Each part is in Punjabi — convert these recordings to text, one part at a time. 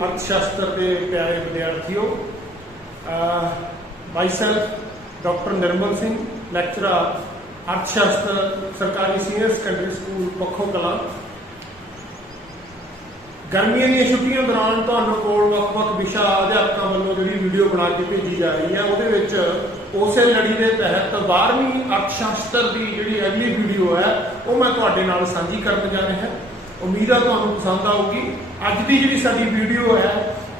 अर्थशास्त्र के प्यारे विद्यार्थियों, myself doctor Nirmal Singh, lecturer अर्थशास्त्र, सरकारी सीनियर सैकेंडरी स्कूल पखो कलां। गर्मियों दी छुट्टियों दौरान तुहानूं कोल वख-वख विशा अध्यापकों वालों जिहड़ी वीडियो बना के भेजी जा रही है, उहदे विच उसे लड़ी के तहत 12वीं अर्थशास्त्र की जिहड़ी अगली वीडियो है वो मैं तुहाडे नाल साझी करन जा रहा है। उम्मीद है तुहानूं पसंद आऊगी। अज की जिहड़ी साडी वीडियो है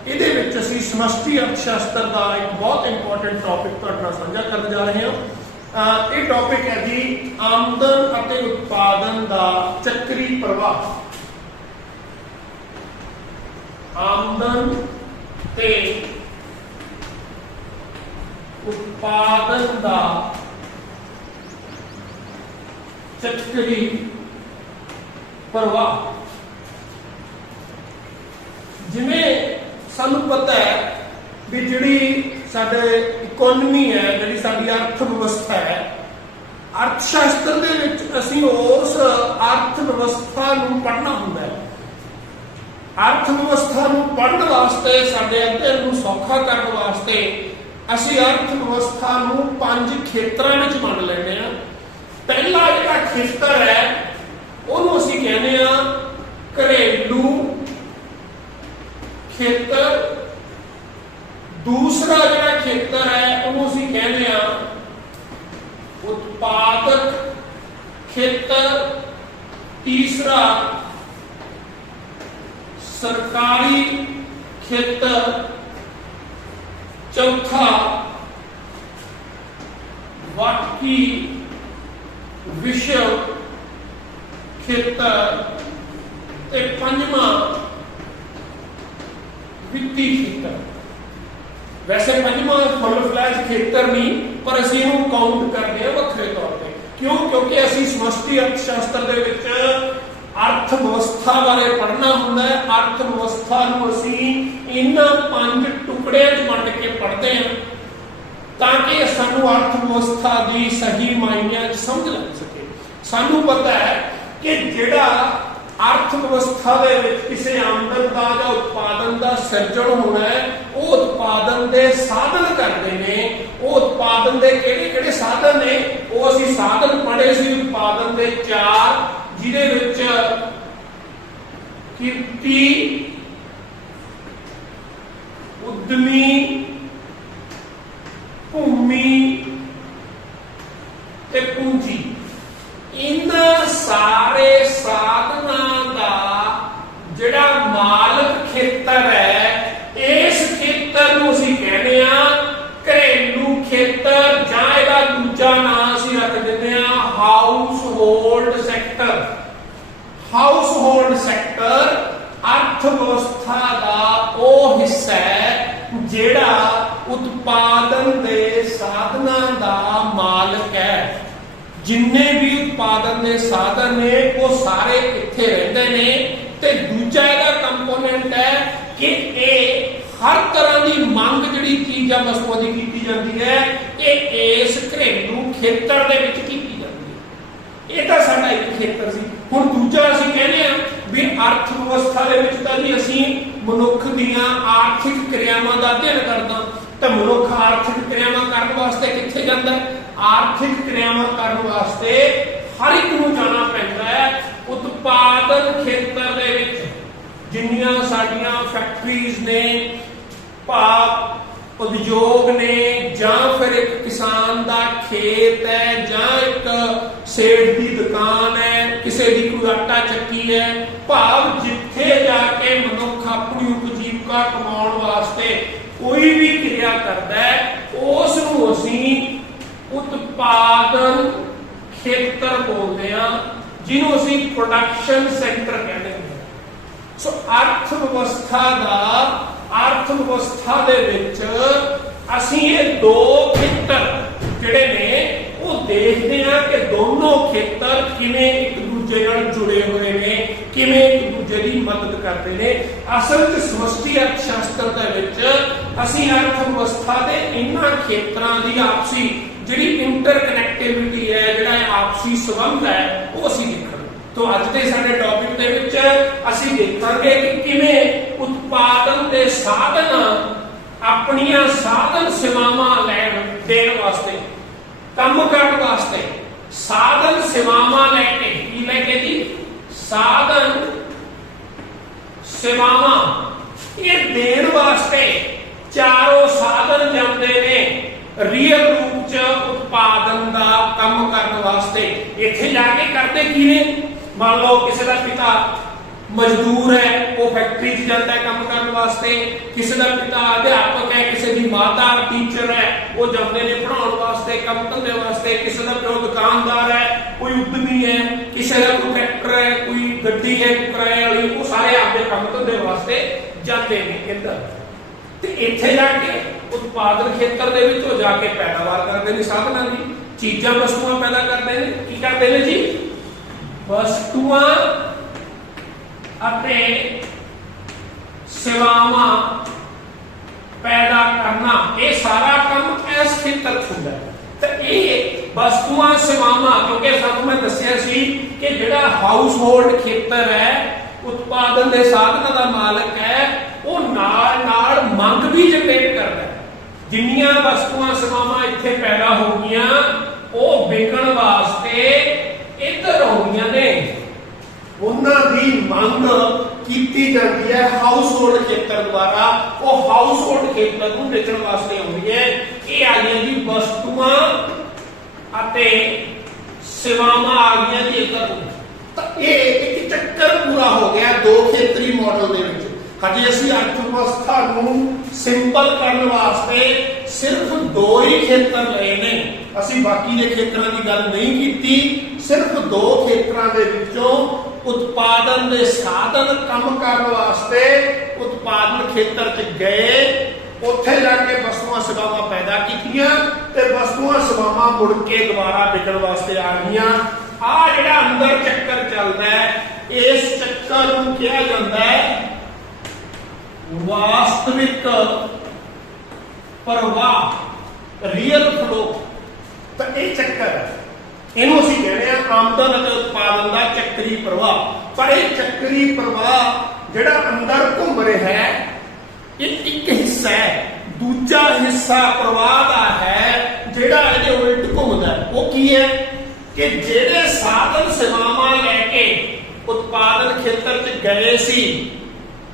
इहदे विच असीं समष्टि अर्थशास्त्र का एक बहुत इंपॉर्टेंट टॉपिक तुहाडे नाल साझा करन जा रहे हैं। ये टॉपिक है जी आमदन अते उत्पादन का चक्री प्रवाह। आमदन ते उत्पादन का चक्री प्रवाह। जिवें सानू पता है भी जिहड़ी साडे इकोनॉमी है, जिहड़ी साडी अर्थ व्यवस्था है, अर्थशास्त्र दे विच असीं उस अर्थ व्यवस्था नूं पढ़ना हुंदा है। अर्थ व्यवस्था नूं पढ़न वास्ते, साडे अध्ययन नूं सौखा करन वास्ते असीं अर्थ व्यवस्था नूं 5 खेत्रां विच वंड लैंदे हां। पहला जिहड़ा खेतर है ਉਹਨੂੰ ਅਸੀਂ ਕਹਿੰਦੇ ਆ ਘਰੇਲੂ ਖੇਤਰ। ਦੂਸਰਾ ਜਿਹੜਾ ਖੇਤਰ ਹੈ ਉਹਨੂੰ ਅਸੀਂ ਕਹਿੰਦੇ ਆ ਉਤਪਾਦਕ ਖੇਤਰ। ਤੀਸਰਾ ਸਰਕਾਰੀ ਖੇਤਰ। ਚੌਥਾ ਵਾਟਕੀ ਵਿਸ਼ਵ खेतर ते पंजवां वित्ती खेतर। वैसे पंजवां फुल फ्लैश खेतर नहीं, पर असीं इहनूं काउंट करते हैं वक्रे तौर पर। क्यों? क्योंकि असीं समष्टि अर्थशास्त्र दे विच अर्थ व्यवस्था बारे पढ़ना हुंदा है। अर्थ व्यवस्था नूं असीं इन्हां 5 टुकड़िਆਂ 'ਚ वंड के पढ़ते हैं ताकि सानूं अर्थ व्यवस्था की सही मायनिਆਂ 'ਚ समझ लग सके। सानूं पता है कि जिहड़ा अर्थ व्यवस्था दे विच किसी आमदन का या उत्पादन का सिरजण होना है, वो उत्पादन के साधन करते हैं। वो उत्पादन के किहड़े-किहड़े साधन ने, वो असीं साधन पढ़े सी उत्पादन के 4, जिहदे विच किरती, उद्यमी, भूमि ते पूंजी। इन सारे साधनां दा जिहड़ा मालक खेतर है, इस खेतर नूं असीं कहने आ घरेलू खेतर, जां इहदा दूजा नाम असीं रख दिंदे आ household sector. Household sector अर्थ व्यवस्था का वो हिस्सा है जिहड़ा उत्पादन दे साधनां दा मालक है। जिन्ने भी उत्पादन के साधन ने वो सारे इत्थे रहिंदे ने। ते दूजा इहदा कंपोनेंट है कि ये हर तरह की मांग जिहड़ी चीज या वस्तुओं की कीती जाती है, ये इस घरेलू खेतर दे विच कीती जाती है। ये तां साडा एक खेतर सी। हुण दूजा असीं कहने आ भी अर्थ व्यवस्था दे विच तां जी असीं मनुख दीआं आर्थिक क्रियावां दा अध्ययन करदा। तो मनुख आर्थिक क्रियावां करन वास्ते कित्थे जांदा है? आर्थिक क्रियावां करन वास्ते हर एक नूं जाना पैंदा है उत्पादन खेतर दे विच। जिन्नियां साडीआं फैक्टरीज ने, भाव उद्योग ने, जां फिर एक किसान दा खेत है, जां एक सेठ दी दुकान है, किसी दी कोई आटा चक्की है, भाव जिथे जाके मनुख अपनी उपजीविका कमाउण वास्ते कोई भी क्रिया करता है, उस नूं असीं उत्पादन खेतर बोलते हैं, जिन्हों असीं प्रोडक्शन सेंटर कहते हैं। सो अर्थ व्यवस्था दे विच असीं ये 2 खेतर जिहड़े ने वो देखते हैं कि दोनों खेतर किवें एक दूजे नाल जुड़े हुए ने, किवें एक दूजे की मदद करते हैं। असल च समष्टि अर्थशास्त्र दे विच असीं अर्थ व्यवस्था दे इन्हां खेतरां दी आपसी जिहड़ी इंटरकनैक्टिविटी है, जिहड़ा आपसी संबंध है, वो असीं देखण। तो अज के साडे टॉपिक दे विच असीं देखांगे कि किवें उत्पादन दे साधन अपनियां साधन सेवावां लैण देण वास्ते काम करन वास्ते साधन सेवावां लैके की लैके जी साधन सेवावां ये देण वास्ते चारों साधन जांदे ने रियल रूप च उत्पादन का काम करने वास्ते। इत्थे जाके करते की ने, मान लो किसी का पिता मजदूर है वो फैक्ट्री च जाता है काम करने वास्ते, किसी का पिता अध्यापक है, किसी की माता टीचर है वो जाते हैं पढ़ाने वास्ते काम करने वास्ते, किसी का प्यो दुकानदार है, कोई उद्यमी है, किसी का कोई ट्रैक्टर है, कोई गड्डी है किराए वाली, वो सारे आपके काम करने वास्ते जाते हैं इधर। इत्थे जाके उत्पादन खेतर दे विच हो जाके पैदावार करते हैं साधनां दी, चीज़ां वस्तुआं पैदा करते हैं। की करते हैं जी? वस्तुआं अते सेवावां पैदा करना, ये सारा काम इस खेतर च हुंदा है। ते ये वस्तुआं सेवावां, क्योंकि सानूं मैं दस्सिया सी कि जिहड़ा हाउस होल्ड खेतर है उत्पादन के साधनां दा मालक है, वो नाल नाल मंग भी जनरेट करता है। जिन्नियां वस्तुआं सेवावां इत्थे पैदा हो गईयां वो विकण वास्ते इधर आउंदियां ने, उन्हां दी मंग कीती जाती है हाउस होल्ड खेतर द्वारा, वो हाउस होल्ड खेतर नूं बेचण वास्ते आउंदी है। ये आ गईयां जी वस्तुआं अते सेवावां आ गईयां जी इधर। तो ये एक चक्कर पूरा हो गया दो खेतरी मॉडल दे विच। हजे असीं अर्थव्यवस्था नूं सिंपल करने वास्ते सिर्फ दो ही खेतर लए ने, असीं बाकी दे खेतरां दी गल नहीं कीती। सिर्फ दो खेतरां दे विचों उत्पादन दे साधन काम करने वास्ते उत्पादन खेतर च गए, उत्थे जाके वस्तुआं सेवावां पैदा कीतियां ते वस्तुआं सेवावां मुड़ के दोबारा विकण वास्ते आ गईयां। आ जिहड़ा अंदर चक्कर चलदा है, इस चक्कर नूं कहा जांदा है वास्तविक प्रवाह, रियल फ्लो। तो यह चक्कर इनू असीं कहने आमदन और उत्पादन का चक्री प्रवाह। पर यह चक्री प्रवाह जिहड़ा अंदर घूम रहा है ये एक हिस्सा है, दूजा हिस्सा प्रवाह का है जिहड़ा इहदे उल्ट घूमदा है। वो की है कि जिहड़े साधन सेवावां लैके उत्पादन खेतर च गए सी,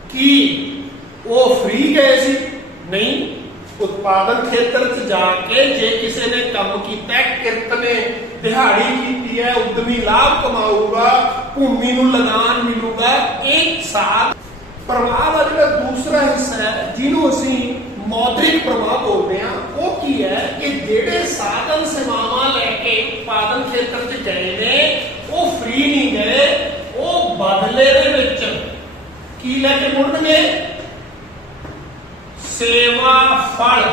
की वो फ्री गए सी? नहीं, उत्पादन खेतर च जाके जे किसी ने काम किया, किरत ने दिहाड़ी की है, उद्यमी लाभ कमाऊगा, भूमि नूं लगान मिलूगा। एक साथ प्रवाह का जो दूसरा हिस्सा है जिन्हों असीं मौद्रिक प्रवाह बोलते हैं, वो की है कि जिहड़े साधन सेवावां लैके उत्पादन खेतर च गए ने वो फ्री नहीं गए, वो बदले दे विच की लैके मुड़नगे? सेवा फल।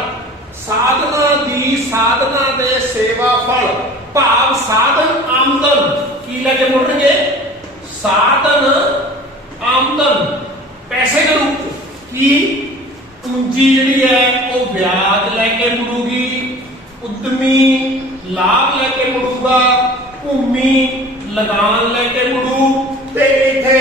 साधना दी साधना दे सेवा फल भाव साधन आमदन की लैके मुड़नगे? साधन आमदन पैसे के रूप की पूंजी जिहड़ी है वो ब्याज लैके मुड़ूगी, उद्यमी लाभ लैके मुड़ूगा, भूमि लगान लैके मुड़ू, ते इत्थे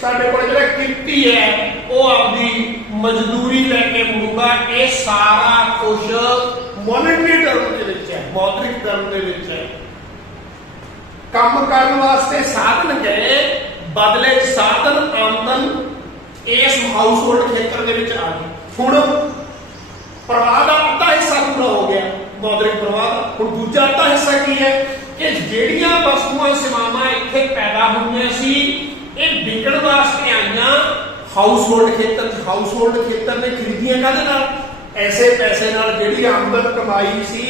साडे कोल जिहड़ा किरती है वो आपदी मजदूरी लैके मुड़ूगा। ये सारा कुछ मॉनेटरी टर्म दे विच है, मौद्रिक टर्म दे विच है। काम करने वास्ते साधन गए, बदले साधन आमदन इस हाउस होल्ड खेतर दे विच आ गई। हुण प्रवाह का अद्धा हिस्सा पूरा हो गया मौद्रिक प्रवाह का। हुण दूजा अद्धा हिस्सा की है कि जिहड़ियां वस्तुआं सेवावां इत्थे पैदा होईयां सी ये विकण वास्ते आईयां हाउस होल्ड खेतर। हाउस होल्ड खेतर ने खरीदियां काहदे नाल? ऐसे पैसे नाल जिहड़ी आमदन कमाई सी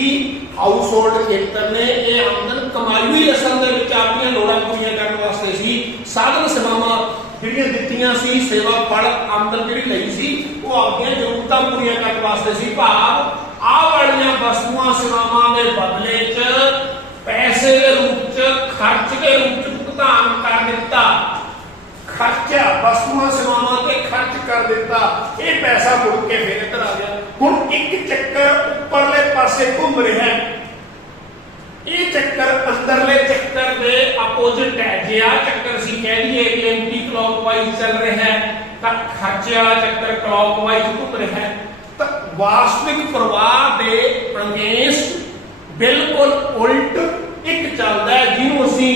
हाउस होल्ड खेतर ने, ये आमदन कमाई हुई असल दे विच आपणीआं लोड़ां पूरीआं करन वास्ते सी। साधन सेवावां जिहड़ियां दित्तियां सी, सेवा फल आमदन जिहड़ी लई सी वो आपणीआं जरूरतां पूरीआं करन वास्ते सी। भाव आ वालीआं वस्तुआं सेवावां दे बदले च पैसे के रूप च खर्च के रूप च भुगतान कर दिता। खर्चा वस्तुआं सेवावां ते खर्च कर दिता, ये पैसा मुड़ के फिर इधर आ गया। हुण एक चक्कर उपरले पासे घूम रहा है, ये चक्कर ਚੱਕਰ ਅੰਦਰਲੇ ਚੱਕਰ ਦੇ ਆਪੋਜ਼ਿਟ ਹੈ। ਜੇ ਆ ਚੱਕਰ ਅਸੀਂ ਕਹਿ ਦਈਏ ਕਿ ਐਂਟੀ ਕਲੌਕਵਾਈਜ਼ ਚੱਲ ਰਿਹਾ ਹੈ ਤਾਂ ਖਰਚੇ ਵਾਲਾ ਚੱਕਰ ਕਲੌਕਵਾਈਜ਼ ਘੁੰਮ ਰਿਹਾ ਹੈ। ਤਾਂ ਵਾਸਤਵਿਕ ਪ੍ਰਵਾਹ ਦੇ ਅਗੇਂਸਟ ਬਿਲਕੁਲ ਉਲਟ ਇੱਕ ਚੱਲਦਾ ਹੈ ਜਿਹਨੂੰ ਅਸੀਂ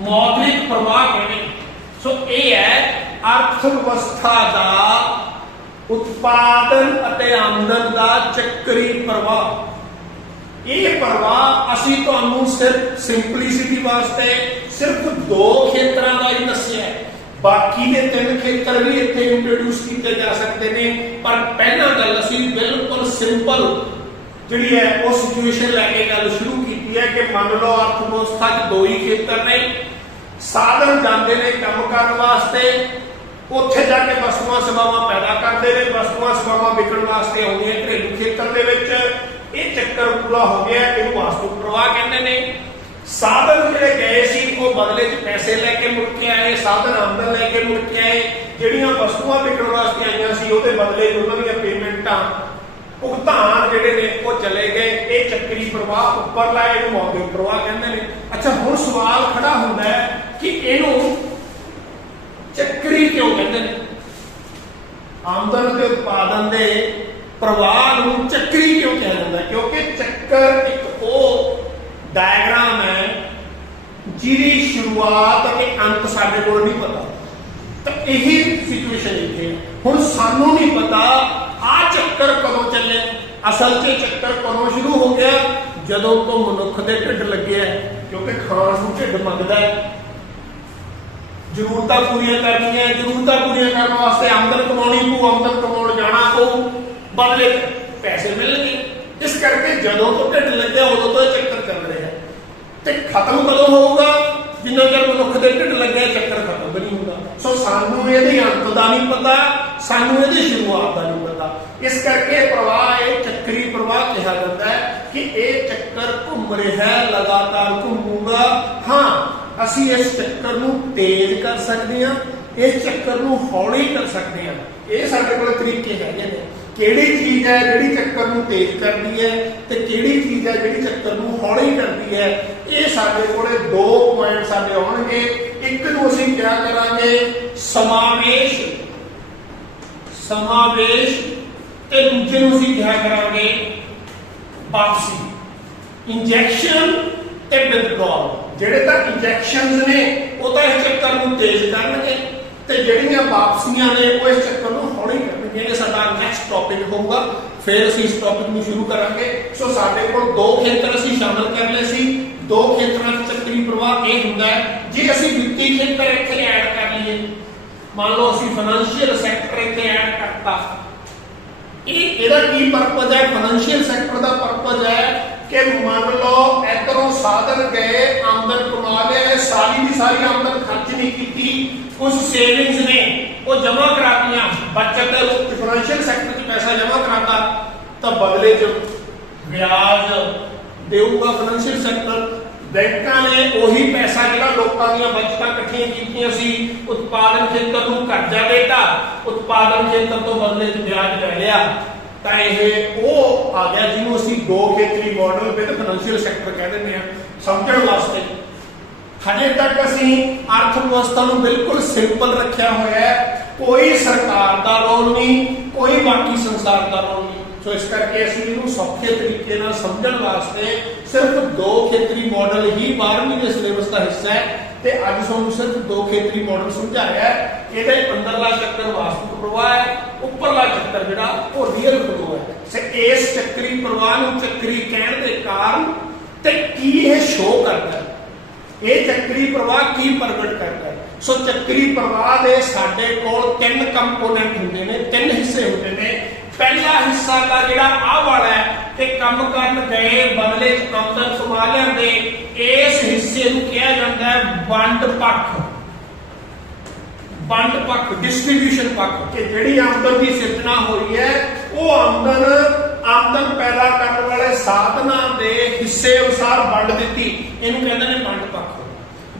ਮੌਦਰਿਕ ਪ੍ਰਵਾਹ ਕਹਿੰਦੇ। ਸੋ ਇਹ ਹੈ ਅਰਥ ਵਿਵਸਥਾ ਦਾ ਉਤਪਾਦਨ ਅਤੇ ਆਮਦਨ ਦਾ ਚੱਕਰੀ ਪ੍ਰਵਾਹ। ਇਹ ਪ੍ਰਵਾਹ ਅਸੀਂ ਤੁਹਾਨੂੰ ਸਿਰਫ ਸਿੰਪਲਿਸਿਟੀ ਵਾਸਤੇ ਸਿਰਫ 2 ਖੇਤਰਾਂ ਦਾ ਹੀ ਦੱਸਿਆ ਹੈ। ਬਾਕੀ ਦੇ 3 ਖੇਤਰ ਵੀ ਇੱਥੇ ਇੰਟਰੋਡਿਊਸ ਕੀਤੇ ਜਾ ਸਕਦੇ ਨੇ, ਪਰ ਪਹਿਲਾਂ ਗੱਲ ਅਸੀਂ ਬਿਲਕੁਲ ਸਿੰਪਲ ਜਿਹੜੀ ਹੈ ਉਹ ਸਿਚੁਏਸ਼ਨ ਲੈ ਕੇ ਗੱਲ ਸ਼ੁਰੂ ਕੀਤੀ ਹੈ ਕਿ ਮੰਨ ਲਓ ਅਰਥ ਵਿਵਸਥਾ 'ਚ 2 ਹੀ ਖੇਤਰ ਨੇ। ਸਾਧਨ ਜਾਂਦੇ ਨੇ ਕੰਮ ਕਰਨ ਵਾਸਤੇ, ਉੱਥੇ ਜਾ ਕੇ ਵਸਤੂਆਂ ਸੇਵਾਵਾਂ ਪੈਦਾ ਕਰਦੇ ਨੇ, ਵਸਤੂਆਂ ਸੇਵਾਵਾਂ ਵਿਕਣ ਵਾਸਤੇ ਆਉਂਦੀਆਂ ਘਰੇਲੂ ਖੇਤਰ ਦੇ ਵਿੱਚ। ਇਹ ਚੱਕਰ ਪੂਰਾ ਹੋ ਗਿਆ, ਇਹਨੂੰ ਵਾਸਤਵਿਕ ਪ੍ਰਵਾਹ ਕਹਿੰਦੇ ਨੇ। ਸਾਧਨ ਜਿਹੜੇ ਗਏ ਸੀ ਉਹ ਬਦਲੇ 'ਚ ਪੈਸੇ ਲੈ ਕੇ ਮੁੜ ਕੇ ਆਏ, ਸਾਧਨ ਆਮਦਨ ਲੈ ਕੇ ਮੁੜ ਕੇ ਆਏ। ਜਿਹੜੀਆਂ ਵਸਤੂਆਂ ਵਿਕਣ ਵਾਸਤੇ ਆਈਆਂ ਸੀ ਉਹਦੇ ਬਦਲੇ 'ਚ ਉਹਨਾਂ ਦੀਆਂ ਪੇਮੈਂਟਾਂ ਭੁਗਤਾਨ ਜਿਹੜੇ ਨੇ ਉਹ ਚਲੇ ਗਏ। ਇਹ ਚੱਕਰੀ ਪ੍ਰਵਾਹ ਉੱਪਰਲਾ, ਇਹਨੂੰ ਮੌਦਰਿਕ ਪ੍ਰਵਾਹ ਕਹਿੰਦੇ ਨੇ। ਅੱਛਾ, ਹੁਣ ਸਵਾਲ ਖੜਾ ਹੁੰਦਾ ਹੈ ਕਿ ਇਹਨੂੰ ਚੱਕਰੀ ਕਿਉਂ ਕਹਿੰਦੇ ਨੇ? ਆਮਦਨ ਤੇ ਉਤਪਾਦਨ ਦੇ ਪ੍ਰਵਾਹ ਨੂੰ ਚੱਕਰੀ ਕਿਉਂ ਕਿਹਾ ਜਾਂਦਾ? ਕਿਉਂਕਿ ਚੱਕਰ ਇੱਕ ਉਹ ਡਾਇਗਰਾਮ ਹੈ ਜਿਹਦੀ ਸ਼ੁਰੂਆਤ ਅਤੇ ਅੰਤ ਸਾਡੇ ਕੋਲ ਨਹੀਂ ਪਤਾ। ਤਾਂ ਇਹੀ ਸਿਚੁਏਸ਼ਨ ਇੱਥੇ ਹੈ। ਹੁਣ ਸਾਨੂੰ ਨਹੀਂ ਪਤਾ ਆਹ ਚੱਕਰ ਕਦੋਂ ਚੱਲੇ। ਅਸਲ 'ਚ ਚੱਕਰ ਕਦੋਂ ਸ਼ੁਰੂ ਹੋ ਗਿਆ? ਜਦੋਂ ਤੋਂ ਮਨੁੱਖ ਦੇ ਢਿੱਡ ਲੱਗਿਆ, ਕਿਉਂਕਿ ਖਾਣ ਨੂੰ ਢਿੱਡ ਮੰਗਦਾ ਹੈ, ਜ਼ਰੂਰਤਾਂ ਪੂਰੀਆਂ ਕਰਨੀਆਂ, ਜ਼ਰੂਰਤਾਂ ਪੂਰੀਆਂ ਕਰਨ ਵਾਸਤੇ ਆਮਦਨ ਕਮਾਉਣੀ ਪਊ, ਆਮਦਨ ਕਮਾਉਣ ਜਾਣਾ ਪਊ, ਬਦਲੇ ਪੈਸੇ ਮਿਲਣਗੇ। ਇਸ ਕਰਕੇ ਜਦੋਂ ਤੋਂ ਢਿੱਡ ਲੱਗਿਆ ਉਦੋਂ ਤੋਂ ਇਹ ਚੱਕਰ ਚੱਲ ਰਿਹਾ ਹੈ। ਤੇ ਖਤਮ ਕਦੋਂ ਹੋਊਗਾ? ਜਿੰਨਾ ਚਿਰ ਮਨੁੱਖ ਦੇ ਢਿੱਡ ਲੱਗਿਆ ਚੱਕਰ ਖਤਮ ਨਹੀਂ ਹੁੰਦਾ। ਸੋ ਸਾਨੂੰ ਇਹਦੇ ਅੰਤ ਦਾ ਨਹੀਂ ਪਤਾ, ਸਾਨੂੰ ਇਹਦੀ ਸ਼ੁਰੂਆਤ ਦਾ ਨਹੀਂ ਪਤਾ। ਇਸ ਕਰਕੇ ਪ੍ਰਵਾਹ ਇਹ ਚੱਕਰੀ ਪ੍ਰਵਾਹ ਕਿਹਾ ਜਾਂਦਾ ਹੈ ਕਿ ਇਹ ਚੱਕਰ ਘੁੰਮ ਰਿਹਾ ਹੈ, ਲਗਾਤਾਰ ਘੁੰਮੂਗਾ। ਹਾਂ, ਅਸੀਂ ਇਸ ਚੱਕਰ ਨੂੰ ਤੇਜ਼ ਕਰ ਸਕਦੇ ਹਾਂ, ਇਸ ਚੱਕਰ ਨੂੰ ਹੌਲੀ ਕਰ ਸਕਦੇ ਹਾਂ। ਇਹ ਸਾਡੇ ਕੋਲ ਤਰੀਕੇ ਹੈਗੇ ਨੇ। ਕਿਹੜੀ ਚੀਜ਼ ਹੈ ਜਿਹੜੀ ਚੱਕਰ ਨੂੰ ਤੇਜ਼ ਕਰਦੀ ਹੈ ਤੇ ਕਿਹੜੀ ਚੀਜ਼ ਹੈ ਜਿਹੜੀ ਚੱਕਰ ਨੂੰ ਹੌਲੀ ਕਰਦੀ ਹੈ, ਇਹ ਸਾਡੇ ਕੋਲੇ 2 ਪੁਆਇੰਟ ਸਾਡੇ ਆਉਣਗੇ। ਇੱਕ ਨੂੰ ਅਸੀਂ ਕਿਹਾ ਕਰਾਂਗੇ ਸਮਾਵੇਸ਼, ਤੇ ਦੂਜੇ ਨੂੰ ਅਸੀਂ ਕਿਹਾ ਕਰਾਂਗੇ ਵਾਪਸੀ। ਇੰਜੈਕਸ਼ਨ ਤੇ ਵਿਦਡਰਾਅਲ। ਜਿਹੜੇ ਤਾਂ ਇੰਜੈਕਸ਼ਨਸ ਨੇ ਉਹ ਤਾਂ ਇਸ ਚੱਕਰ ਨੂੰ ਤੇਜ਼ ਕਰਨਗੇ ਤੇ ਜਿਹੜੀਆਂ ਵਾਪਸੀਆਂ ਨੇ ਉਹ ਇਸ ਚੱਕਰ ਨੂੰ ਹੌਲੀ ਕਰਨਗੇ। ਇਹ ਸਾਡਾ ਨੈਕਸਟ ਟੌਪਿਕ ਹੋਊਗਾ, ਫਿਰ ਅਸੀਂ ਇਸ ਟੌਪਿਕ ਨੂੰ ਸ਼ੁਰੂ ਕਰਾਂਗੇ। ਸੋ ਸਾਡੇ ਕੋਲ 2 ਖੇਤਰ ਅਸੀਂ ਸ਼ਾਮਲ ਕਰ ਲਏ ਸੀ। 2 ਖੇਤਰਾਂ 'ਚ ਚੱਕਰੀ ਪ੍ਰਵਾਹ ਇਹ ਹੁੰਦਾ ਹੈ। ਜੇ ਅਸੀਂ ਵਿੱਤੀ ਖੇਤਰ ਇੱਥੇ ਐਡ ਕਰ ਲਈਏ, ਮੰਨ ਲਓ ਅਸੀਂ ਫਾਈਨੈਂਸ਼ੀਅਲ ਸੈਕਟਰ ਇੱਥੇ ਐਡ ਕਰਤਾ, ਇਹਦਾ ਕੀ ਪਰਪਸ ਹੈ? ਫਾਈਨੈਂਸ਼ੀਅਲ ਸੈਕਟਰ ਦਾ ਪਰਪਸ ਹੈ ਕਿ ਮੰਨ ਲਓ ਇੱਧਰੋਂ ਸਾਧਨ ਗਏ, ਆਮਦਨ ਕਮਾ ਲਏ, ਸਾਰੀ ਦੀ ਸਾਰੀ ਆਮਦਨ ਖਰਚ ਨਹੀਂ ਕੀਤੀ, ਕੁਝ ਸੇਵਿੰਗਸ ਨੇ ਉਹ ਜਮ੍ਹਾਂ ਕਰਾਤੀਆਂ, ਬਚਤ ਦੇ ਰੂਪ ਵਿੱਚ ਫਾਈਨੈਂਸ਼ੀਅਲ ਸੈਕਟਰ 'ਚ ਪੈਸਾ ਜਮ੍ਹਾਂ ਕਰਾਤਾ, ਤਾਂ ਬਦਲੇ 'ਚ ਵਿਆਜ ਦੇਊਗਾ ਫਾਈਨੈਂਸ਼ੀਅਲ ਸੈਕਟਰ। ਬੈਂਕਾਂ ਨੇ ਉਹੀ ਪੈਸਾ ਜਿਹੜਾ ਲੋਕਾਂ ਦੀਆਂ ਬਚਤਾਂ ਇਕੱਠੀਆਂ ਕੀਤੀਆਂ ਸੀ ਉਤਪਾਦਨ ਖੇਤਰ ਨੂੰ ਕਰਜ਼ਾ ਦੇਤਾ, ਉਤਪਾਦਨ ਖੇਤਰ ਤੋਂ ਬਦਲੇ 'ਚ ਵਿਆਜ ਲੈ ਲਿਆ। ਤਾਂ ਇਹ ਉਹ ਆ ਗਿਆ ਜਿਹਨੂੰ ਅਸੀਂ 2 ਖੇਤਰੀ ਮਾਡਲ ਵਿਦ ਫਾਈਨੈਂਸ਼ੀਅਲ ਸੈਕਟਰ ਕਹਿ ਦਿੰਦੇ ਹਾਂ ਸਮਝਣ ਵਾਸਤੇ। ਹਜੇ ਤੱਕ ਅਸੀਂ ਅਰਥ ਵਿਵਸਥਾ ਨੂੰ ਬਿਲਕੁਲ ਸਿੰਪਲ ਰੱਖਿਆ ਹੋਇਆ ਹੈ, ਕੋਈ ਸਰਕਾਰ ਦਾ ਰੋਲ ਨਹੀਂ, ਕੋਈ ਬਾਕੀ ਸੰਸਾਰ ਦਾ ਰੋਲ ਨਹੀਂ। ਸੋ ਇਸ ਕਰਕੇ ਅਸੀਂ ਇਹਨੂੰ ਸੌਖੇ ਤਰੀਕੇ ਨਾਲ ਸਮਝਣ ਵਾਸਤੇ ਸਿਰਫ 2 ਖੇਤਰੀ ਮਾਡਲ ਹੀ 12ਵੀਂ ਦੇ ਸਿਲੇਬਸ ਦਾ ਹਿੱਸਾ ਹੈ ਤੇ ਅੱਜ ਤੁਹਾਨੂੰ ਸਿਰਫ 2 ਖੇਤਰੀ ਮਾਡਲ ਸਮਝਾਇਆ ਹੈ। ਇਹਦੇ ਅੰਦਰਲਾ ਚੱਕਰ ਵਾਸਤਵਿਕ ਪ੍ਰਵਾਹ ਹੈ, ਉੱਪਰਲਾ ਚੱਕਰ ਜਿਹੜਾ ਉਹ ਰੀਅਲ ਫਲੋ ਹੈ। ਸੇ ਇਸ ਚੱਕਰੀ ਪ੍ਰਵਾਹ ਨੂੰ ਚੱਕਰੀ ਕਹਿਣ ਦੇ ਕਾਰਨ ਤੇ ਕੀ ਇਹ ਸ਼ੋਅ ਕਰਦਾ ਹੈ, ਇਹ ਚੱਕਰੀ ਪ੍ਰਵਾਹ ਕੀ ਪ੍ਰਗਟ ਕਰਦਾ ਹੈ। ਸੋ ਚੱਕਰੀ ਪ੍ਰਵਾਹ ਦੇ ਸਾਡੇ ਕੋਲ 3 ਕੰਪੋਨੈਂਟ ਹੁੰਦੇ ਨੇ, 3 ਹਿੱਸੇ ਹੁੰਦੇ ਨੇ। ਪਹਿਲਾ ਹਿੱਸਾ ਦਾ ਜਿਹੜਾ ਆਹ ਵਾਲਾ ਹੈ ਕਿ ਕੰਮ ਕਰਨ ਗਏ, ਬਦਲੇ 'ਚ ਆਮਦਨ ਕਮਾ ਲਿਆਂਦੇ, ਇਸ ਹਿੱਸੇ ਨੂੰ ਕਿਹਾ ਜਾਂਦਾ ਹੈ ਵੰਡ ਪੱਖ। ਵੰਡ ਪੱਖ, ਡਿਸਟ੍ਰੀਬਿਊਸ਼ਨ ਪੱਖ, ਕਿ ਜਿਹੜੀ ਆਮਦਨ ਦੀ ਸਿਰਜਣਾ ਹੋਈ ਹੈ ਉਹ ਆਮਦਨ ਪੈਦਾ ਕਰਨ ਵਾਲੇ ਸਾਧਨਾਂ ਦੇ ਹਿੱਸੇ ਅਨੁਸਾਰ ਵੰਡ ਦਿੱਤੀ, ਇਹਨੂੰ ਕਹਿੰਦੇ ਨੇ ਵੰਡ ਪੱਖ।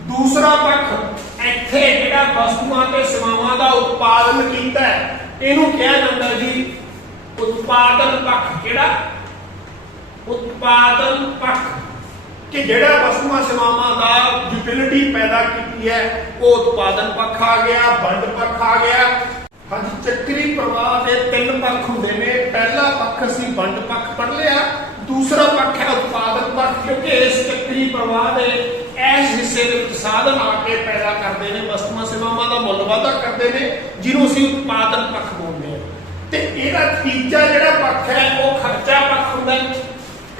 ਦੂਸਰਾ ਪੱਖ ਇੱਥੇ ਜਿਹੜਾ ਵਸਤੂਆਂ ਤੇ ਸੇਵਾਵਾਂ ਦਾ ਉਤਪਾਦਨ ਕੀਤਾ ਹੈ ਇਹਨੂੰ ਕਿਹਾ ਜਾਂਦਾ ਜੀ ਉਤਪਾਦਨ ਪੱਖ। ਕਿਹੜਾ? ਉਤਪਾਦਨ ਪੱਖ। ਕਿ ਜਿਹੜਾ ਵਸਤੂਆਂ ਸੇਵਾਵਾਂ ਦਾ ਯੂਟਿਲਿਟੀ ਪੈਦਾ ਕੀਤੀ ਹੈ ਉਹ ਉਤਪਾਦਨ ਪੱਖ ਆ ਗਿਆ, ਵੰਡ ਪੱਖ ਆ ਗਿਆ। ਹਾਂਜੀ, ਚੱਕਰੀ ਪ੍ਰਵਾਹ ਦੇ ਤਿੰਨ ਪੱਖ ਹੁੰਦੇ ਨੇ। ਪਹਿਲਾ ਪੱਖ ਅਸੀਂ ਵੰਡ ਪੱਖ ਪੜ੍ਹ ਲਿਆ, ਦੂਸਰਾ ਪੱਖ ਹੈ ਉਤਪਾਦਨ ਪੱਖ, ਕਿਉਂਕਿ ਇਸ ਚੱਕਰੀ ਪ੍ਰਵਾਹ ਦੇ ਇਸ ਹਿੱਸੇ ਦੇ ਵਿੱਚ ਸਾਧਨ ਆ ਕੇ ਪੈਦਾ ਕਰਦੇ ਨੇ, ਵਸਤੂਆਂ ਸੇਵਾਵਾਂ ਦਾ ਮੁੱਲ ਵਾਧਾ ਕਰਦੇ ਨੇ, ਜਿਹਨੂੰ ਅਸੀਂ ਉਤਪਾਦਨ ਪੱਖ ਬੋਲਦੇ ਹਾਂ। ਤੇ ਇਹਦਾ ਤੀਜਾ ਜਿਹੜਾ ਪੱਖ ਹੈ ਉਹ ਖਰਚਾ ਪੱਖ ਹੁੰਦਾ ਹੈ।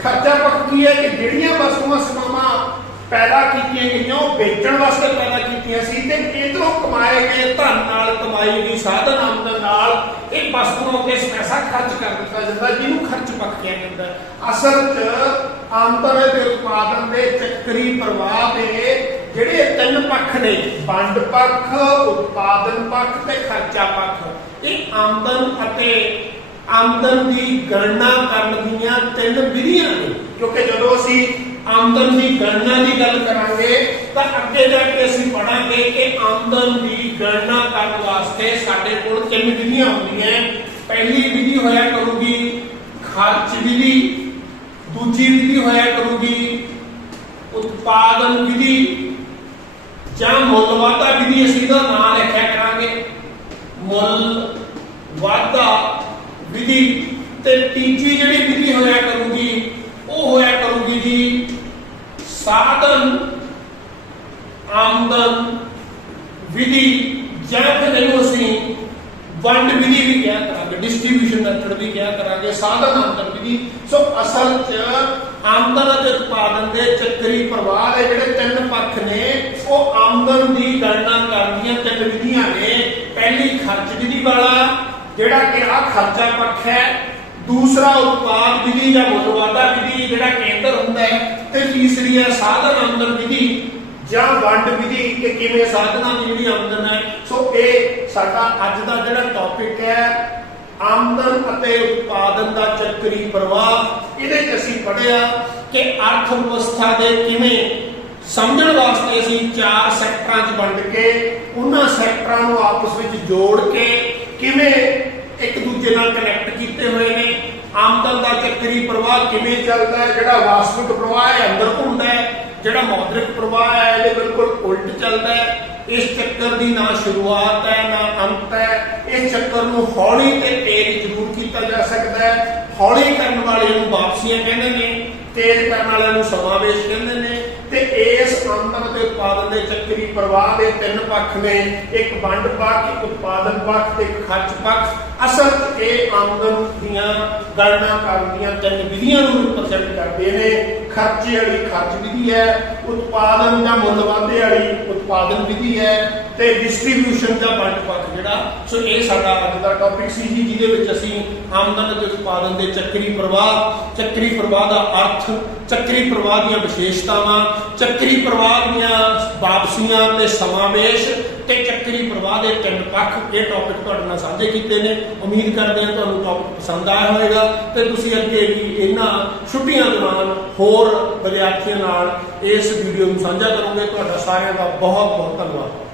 ਖਰਚਾ ਪੱਖ ਕੀ ਹੈ ਕਿ ਜਿਹੜੀਆਂ ਵਸਤੂਆਂ ਸੇਵਾਵਾਂ ਪੈਦਾ ਕੀਤੀਆਂ ਗਈਆਂ ਉਹ ਵੇਚਣ ਵਾਸਤੇ ਪੈਦਾ ਕੀਤੀਆਂ ਸੀ ਤੇ ਇਧਰੋਂ ਕਮਾਏ ਗਏ ਧਨ ਨਾਲ, ਕਮਾਈ ਗਈ ਸਾਧਨ ਆਮਦਨ ਨਾਲ ਇਹ ਵਸਤੂਆਂ ਉੱਤੇ ਪੈਸਾ ਖਰਚ ਕਰ ਦਿੱਤਾ ਜਾਂਦਾ, ਜਿਹਨੂੰ ਖਰਚ ਪੱਖ ਕਿਹਾ ਜਾਂਦਾ। ਅਸਲ 'ਚ ਆਮਦਨ ਤੇ ਉਤਪਾਦਨ ਦੇ ਚੱਕਰੀ ਪ੍ਰਵਾਹ ਦੇ ਜਿਹੜੇ ਤਿੰਨ ਪੱਖ ਨੇ, ਵੰਡ ਪੱਖ, ਉਤਪਾਦਨ ਪੱਖ ਤੇ ਖਰਚਾ ਪੱਖ, ਇਹ ਆਮਦਨ ਅਤੇ ਆਮਦਨ ਦੀ ਗਣਨਾ ਕਰਨ ਦੀਆਂ ਤਿੰਨ ਵਿਧੀਆਂ ਨੇ। ਕਿਉਂਕਿ ਜਦੋਂ ਅਸੀਂ ਆਮਦਨ ਦੀ ਗਣਨਾ ਦੀ ਗੱਲ ਕਰਾਂਗੇ ਤਾਂ ਅੱਗੇ ਜਾ ਕੇ ਅਸੀਂ ਪੜਾਂਗੇ ਕਿ ਆਮਦਨ ਦੀ ਗਣਨਾ ਕਰਨ ਵਾਸਤੇ ਸਾਡੇ ਕੋਲ ਤਿੰਨ ਵਿਧੀਆਂ ਹੁੰਦੀਆਂ। ਪਹਿਲੀ ਵਿਧੀ ਹੋਇਆ ਕਰੂਗੀ ਖਰਚ ਵਿਧੀ, ਦੂਜੀ ਵਿਧੀ ਹੋਇਆ ਕਰੂਗੀ ਉਤਪਾਦਨ ਵਿਧੀ ਜਾਂ ਮੁੱਲ ਵਾਧਾ ਵਿਧੀ। ਅਸੀਂ ਇਹਦਾ ਨਾਮ ਲਿਖਿਆ ਕਰਾਂਗੇ ਮੁੱਲ ਵਾਧਾ ਵਿਧੀ। ਤੇ ਤੀਜੀ ਜਿਹੜੀ ਵਿਧੀ ਹੋਇਆ ਕਰੂਗੀ ਉਹ ਹੋਇਆ ਕਰੂਗੀ ਜੀ ਸਾਧਨ ਆਮਦਨ ਵਿਧੀ, ਜਾਂ ਫਿਰ ਇਹਨੂੰ ਅਸੀਂ ਵੰਡ ਵਿਧੀ ਵੀ ਕਿਹਾ ਕਰਾਂਗੇ, ਡਿਸਟ੍ਰੀਬਿਊਸ਼ਨ ਮੈਥਡ ਵੀ ਕਿਹਾ ਕਰਾਂਗੇ, ਸਾਧਨ ਆਮਦਨ ਵਿਧੀ। ਸੋ ਅਸਲ 'ਚ ਆਮਦਨ ਅਤੇ ਉਤਪਾਦਨ ਦੇ ਚੱਕਰੀ ਪ੍ਰਵਾਹ ਦੇ ਜਿਹੜੇ ਤਿੰਨ ਪੱਖ ਨੇ ਉਹ ਆਮਦਨ ਦੀ ਗਣਨਾ ਕਰਨ ਦੀਆਂ ਤਿੰਨ ਵਿਧੀਆਂ ਨੇ। ਪਹਿਲੀ ਖਰਚ ਵਿਧੀ ਵਾਲਾ ਜਿਹੜਾ ਕਿ ਆ ਖਰਚਾ ਪੱਖ ਹੈ, ਦੂਸਰਾ ਉਤਪਾਦ ਵਿਧੀ ਜਾਂ ਮੁੱਲ ਵਾਧਾ ਵਿਧੀ ਜਿਹੜਾ ਕੇਂਦਰ ਹੁੰਦਾ ਹੈ, ਤੇ ਤੀਸਰੀ ਹੈ ਸਾਧਨ ਆਮਦਨ ਵਿਧੀ ਜਾਂ ਵੰਡ ਵਿਧੀ ਕਿ ਕਿਵੇਂ ਸਾਧਨਾਂ ਦੀ ਜਿਹੜੀ ਆਮਦਨ ਹੈ। ਸੋ ਇਹ ਸਾਡਾ ਅੱਜ ਦਾ ਜਿਹੜਾ ਟੌਪਿਕ ਹੈ ਆਮਦਨ ਅਤੇ ਉਤਪਾਦਨ ਦਾ ਚੱਕਰੀ ਪ੍ਰਵਾਹ। ਇਹਦੇ 'ਚ ਅਸੀਂ ਪੜ੍ਹਿਆ ਕਿ ਅਰਥ ਵਿਵਸਥਾ ਦੇ ਕਿਵੇਂ ਸਮਝਣ ਵਾਸਤੇ ਅਸੀਂ ਚਾਰ ਸੈਕਟਰਾਂ 'ਚ ਵੰਡ ਕੇ ਉਹਨਾਂ ਸੈਕਟਰਾਂ ਨੂੰ ਆਪਸ ਵਿੱਚ ਜੋੜ ਕੇ ਕਿਵੇਂ ਇੱਕ ਦੂਜੇ ਨਾਲ ਕਨੈਕਟ ਕੀਤੇ ਹੋਏ ਨੇ। ਆਮਦਨ ਦਾ ਚੱਕਰੀ ਪ੍ਰਵਾਹ ਕਿਵੇਂ ਚੱਲਦਾ ਹੈ, ਜਿਹੜਾ ਵਾਸਤਵਿਕ ਪ੍ਰਵਾਹ ਹੈ ਅੰਦਰ ਘੁੰਮਦਾ ਹੈ, ਜਿਹੜਾ ਮੌਦਰਿਕ ਪ੍ਰਵਾਹ ਹੈ ਇਹਦੇ ਬਿਲਕੁਲ ਉਲਟ ਚੱਲਦਾ ਹੈ। ਇਸ ਚੱਕਰ ਦੀ ਨਾ ਸ਼ੁਰੂਆਤ ਹੈ ਨਾ ਅੰਤ ਹੈ। ਇਸ ਚੱਕਰ ਨੂੰ ਹੌਲੀ ਤੇ ਤੇਜ਼ ਜ਼ਰੂਰ ਕੀਤਾ ਜਾ ਸਕਦਾ ਹੈ। ਹੌਲੀ ਕਰਨ ਵਾਲੇ ਨੂੰ ਵਾਪਸੀਆਂ ਕਹਿੰਦੇ ਨੇ, ਤੇਜ਼ ਕਰਨ ਵਾਲਿਆਂ ਨੂੰ ਸਮਾਵੇਸ਼ ਕਹਿੰਦੇ ਨੇ। ਤੇ ਇਸ ਆਮਦਨ ਅਤੇ ਉਤਪਾਦਨ ਦੇ ਚੱਕਰੀ ਪ੍ਰਵਾਹ ਦੇ ਤਿੰਨ ਪੱਖ ਨੇ, ਇੱਕ ਵੰਡ ਪੱਖ, ਇੱਕ ਉਤਪਾਦਨ ਪੱਖ ਤੇ ਇੱਕ ਖਰਚ ਪੱਖ। ਅਸਲ ਇਹ ਆਮਦਨ ਦੀਆਂ ਗਣਨਾ ਕਰਨ ਦੀਆਂ ਤਿੰਨ ਵਿਧੀਆਂ ਨੂੰ ਰਿਪਰੈਜ਼ੈਂਟ ਕਰਦੇ ਨੇ। ਖਰਚੇ ਵਾਲੀ ਖਰਚ ਵਿਧੀ ਹੈ, ਉਤਪਾਦਨ ਜਾਂ ਮੁੱਲ ਵਾਧੇ ਵਾਲੀ ਉਤਪਾਦਨ ਵਿਧੀ ਹੈ, ਤੇ ਡਿਸਟ੍ਰੀਬਿਊਸ਼ਨ ਦਾ ਵੰਡ ਪੱਖ ਜਿਹੜਾ। ਸੋ ਇਹ ਸਾਡਾ ਅੱਜ ਦਾ ਟੌਪਿਕ ਸੀ ਜੀ, ਜਿਹਦੇ ਵਿੱਚ ਅਸੀਂ ਆਮਦਨ ਅਤੇ ਉਤਪਾਦਨ ਦੇ ਚੱਕਰੀ ਪ੍ਰਵਾਹ ਦਾ ਅਰਥ, ਚੱਕਰੀ ਪ੍ਰਵਾਹ ਦੀਆਂ ਵਿਸ਼ੇਸ਼ਤਾਵਾਂ, ਚੱਕਰੀ ਪ੍ਰਵਾਹ ਦੀਆਂ ਵਾਪਸੀਆਂ ਤੇ ਸਮਾਵੇਸ਼ ਤੇ ਚੱਕਰੀ ਪ੍ਰਵਾਹ ਦੇ ਤਿੰਨ ਪੱਖ, ਇਹ ਟੌਪਿਕ ਤੁਹਾਡੇ ਨਾਲ ਸਾਂਝੇ ਕੀਤੇ ਨੇ। ਉਮੀਦ ਕਰਦੇ ਹਾਂ ਤੁਹਾਨੂੰ ਟੌਪਿਕ ਪਸੰਦ ਆਇਆ ਹੋਵੇਗਾ ਤੇ ਤੁਸੀਂ ਅੱਗੇ ਵੀ ਇਹਨਾਂ ਛੁੱਟੀਆਂ ਦੌਰਾਨ ਹੋਰ ਵਿਦਿਆਰਥੀਆਂ ਨਾਲ ਇਸ ਵੀਡੀਓ ਨੂੰ ਸਾਂਝਾ ਕਰੋਗੇ। ਤੁਹਾਡਾ ਸਾਰਿਆਂ ਦਾ ਬਹੁਤ ਬਹੁਤ ਧੰਨਵਾਦ।